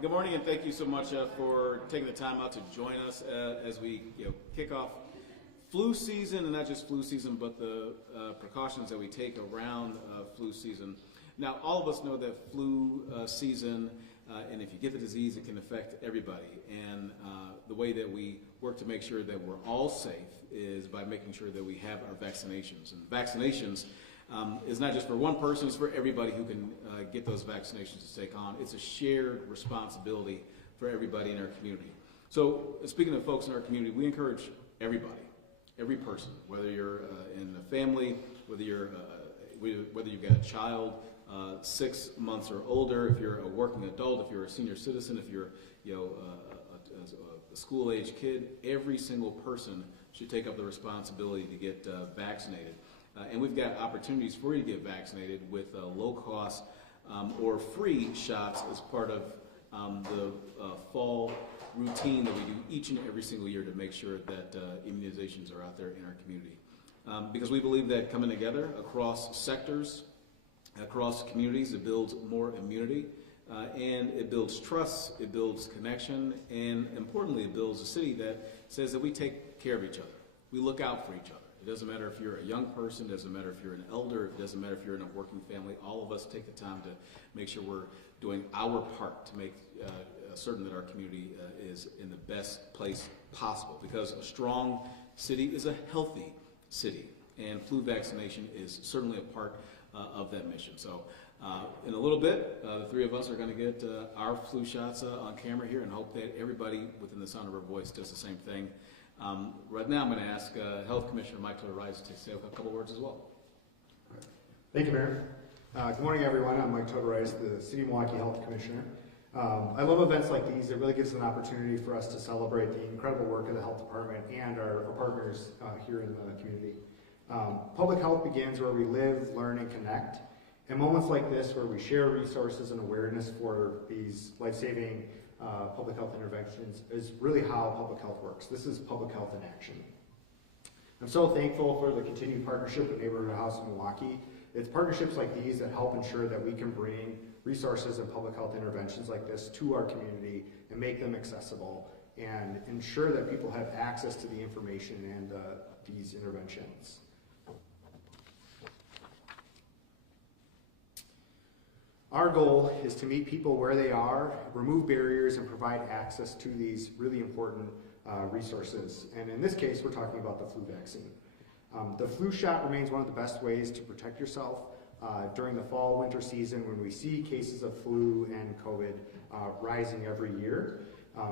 Good morning, and thank you so much for taking the time out to join us as we kick off flu season, and not just flu season, but the precautions that we take around flu season. Now, all of us know that flu season, and if you get the disease, it can affect everybody. And the way that we work to make sure that we're all safe is by making sure that we have our vaccinations. And vaccinations is not just for one person, it's for everybody who can get those vaccinations to take on. It's a shared responsibility for everybody in our community. So speaking of folks in our community, we encourage everybody, every person, whether you're in a family, whether you've got a child 6 months or older, if you're a working adult, if you're a senior citizen, if you're a school-age kid, every single person should take up the responsibility to get vaccinated. And we've got opportunities for you to get vaccinated with low-cost or free shots as part of the fall routine that we do each and every single year to make sure that immunizations are out there in our community. Because we believe that coming together across sectors, across communities, it builds more immunity, and it builds trust, it builds connection, and importantly, it builds a city that says that we take care of each other. We look out for each other. It doesn't matter if you're a young person, it doesn't matter if you're an elder, it doesn't matter if you're in a working family. All of us take the time to make sure we're doing our part to make certain that our community is in the best place possible, because a strong city is a healthy city, and flu vaccination is certainly a part of that mission. So in a little bit, the three of us are going to get our flu shots on camera here, and hope that everybody within the sound of our voice does the same thing. Right now, I'm going to ask Health Commissioner Mike Rice to say a couple words as well. Thank you, Mayor. Good morning, everyone. I'm Mike Rice, the City of Milwaukee Health Commissioner. I love events like these. It really gives an opportunity for us to celebrate the incredible work of the Health Department and our partners here in the community. Public health begins where we live, learn, and connect. And moments like this, where we share resources and awareness for these life-saving public health interventions, is really how public health works. This is public health in action. I'm so thankful for the continued partnership with Neighborhood House of Milwaukee. It's partnerships like these that help ensure that we can bring resources and public health interventions like this to our community and make them accessible, and ensure that people have access to the information and these interventions. Our goal is to meet people where they are, remove barriers, and provide access to these really important resources. And in this case, we're talking about the flu vaccine. The flu shot remains one of the best ways to protect yourself during the fall-winter season, when we see cases of flu and COVID rising every year.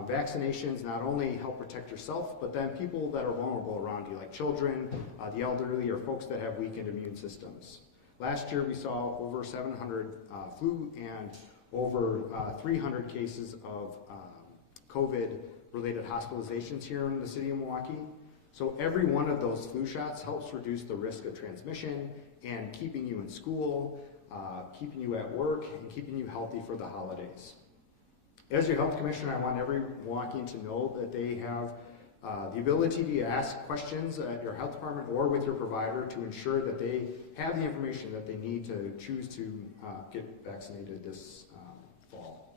Vaccinations not only help protect yourself, but then people that are vulnerable around you, like children, the elderly, or folks that have weakened immune systems. Last year, we saw over 700 flu and over 300 cases of COVID-related hospitalizations here in the city of Milwaukee. So every one of those flu shots helps reduce the risk of transmission and keeping you in school, keeping you at work, and keeping you healthy for the holidays. As your health commissioner, I want every Milwaukeean to know that they have the ability to ask questions at your health department or with your provider to ensure that they have the information that they need to choose to get vaccinated this fall.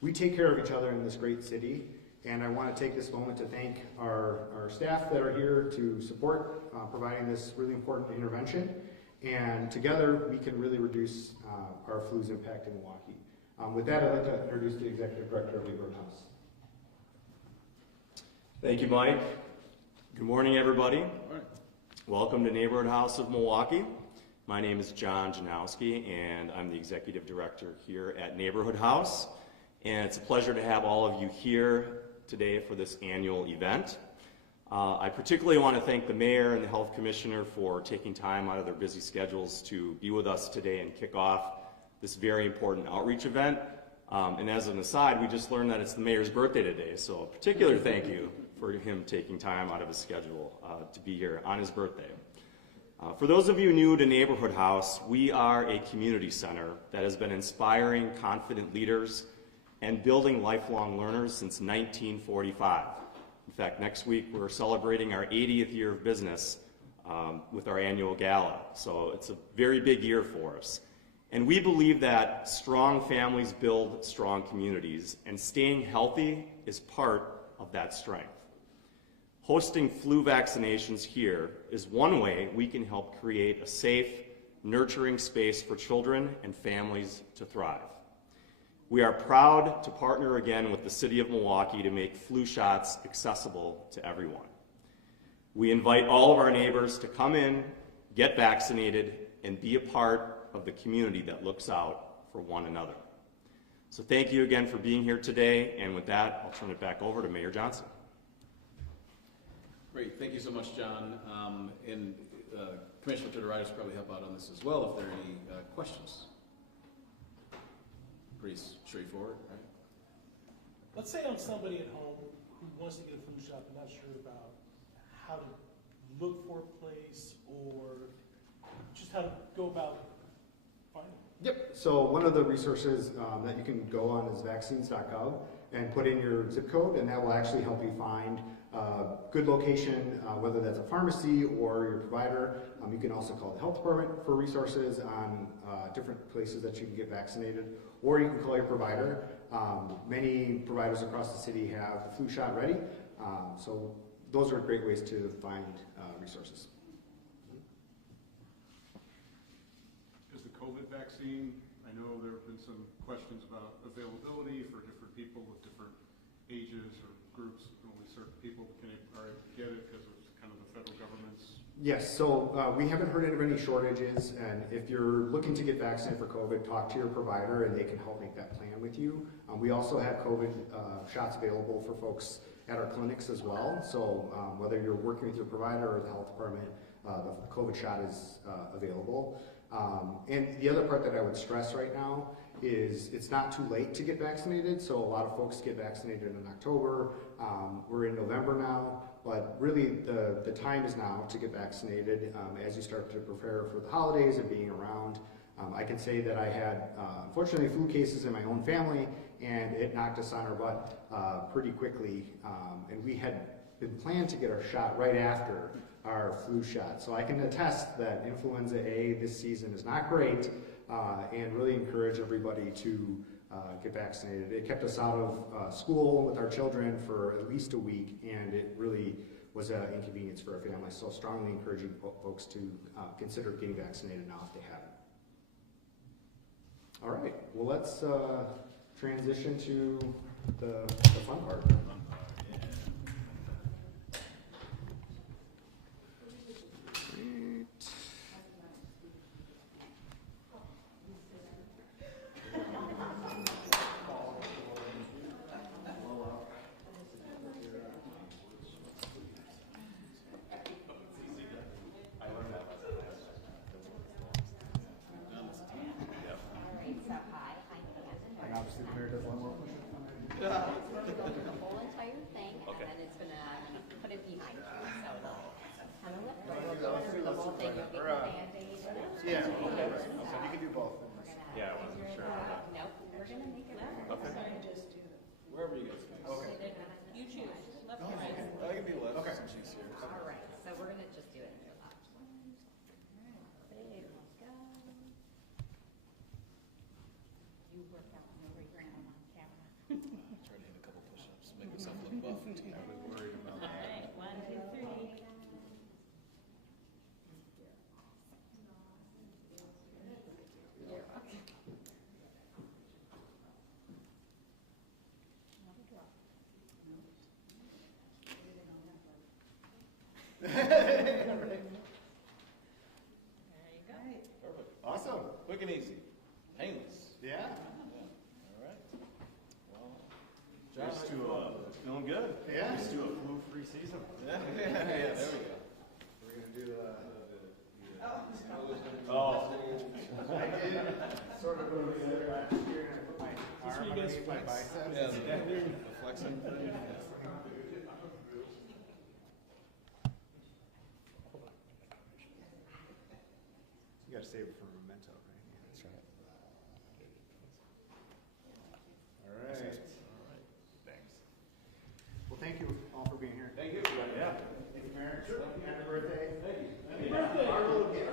We take care of each other in this great city, and I want to take this moment to thank our staff that are here to support providing this really important intervention, and together we can really reduce our flu's impact in Milwaukee. With that, I'd like to introduce the Executive Director of Neighborhood House. Thank you, Mike. Good morning, everybody. All right. Welcome to Neighborhood House of Milwaukee. My name is John Janowski, and I'm the Executive Director here at Neighborhood House. And it's a pleasure to have all of you here today for this annual event. I particularly want to thank the Mayor and the Health Commissioner for taking time out of their busy schedules to be with us today and kick off this very important outreach event. And as an aside, we just learned that it's the Mayor's birthday today, so a particular thank you for him taking time out of his schedule to be here on his birthday. For those of you new to Neighborhood House, we are a community center that has been inspiring confident leaders and building lifelong learners since 1945. In fact, next week we're celebrating our 80th year of business with our annual gala, so it's a very big year for us. And we believe that strong families build strong communities, and staying healthy is part of that strength. Hosting flu vaccinations here is one way we can help create a safe, nurturing space for children and families to thrive. We are proud to partner again with the City of Milwaukee to make flu shots accessible to everyone. We invite all of our neighbors to come in, get vaccinated, and be a part of the community that looks out for one another. So thank you again for being here today, and with that, I'll turn it back over to Mayor Johnson. Great, thank you so much, John. And Commissioner Tudoritis will probably help out on this as well if there are any questions. Pretty straightforward, right? Let's say I'm somebody at home who wants to get a flu shot but not sure about how to look for a place or just how to go about finding it. Yep. So one of the resources that you can go on is vaccines.gov and put in your zip code, and that will actually help you find a good location, whether that's a pharmacy or your provider. You can also call the health department for resources on different places that you can get vaccinated, or you can call your provider. Many providers across the city have the flu shot ready, so those are great ways to find resources. Is the COVID vaccine, I know there have been some questions about availability for different people with different ages or groups, only certain people can get it because of kind of the federal government's. Yes, so we haven't heard of any shortages, and if you're looking to get vaccinated for COVID, talk to your provider and they can help make that plan with you. We also have COVID shots available for folks at our clinics as well, so whether you're working with your provider or the health department, the COVID shot is available. And the other part that I would stress right now is it's not too late to get vaccinated, so a lot of folks get vaccinated in October. We're in November now, but really the time is now to get vaccinated as you start to prepare for the holidays and being around. I can say that I had, unfortunately, flu cases in my own family, and it knocked us on our butt pretty quickly, and we had been planned to get our shot right after our flu shot. So I can attest that influenza A this season is not great, and really encourage everybody to get vaccinated. It kept us out of school with our children for at least a week, and it really was an inconvenience for our families. So strongly encouraging folks to consider getting vaccinated now if they haven't. All right, well, let's transition to the fun part. Awesome. Quick and easy. Painless. Yeah. All right. Well, John, feeling good. Yeah. Let's do a flu-free season. Yeah, there we go. We're going to do Oh. I did sort of go together last year, and I put my arm underneath my biceps. Yeah, the flexing thing. You got to save it for memento, right? Yeah, that's right. All right. Thanks. Well, thank you all for being here. Thank you. Yeah. Thank you, Mayor. Happy birthday. Thank you. Our little gift.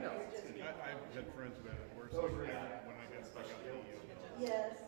you're just. I've had friends that had it worse when I got stuck out the Yes.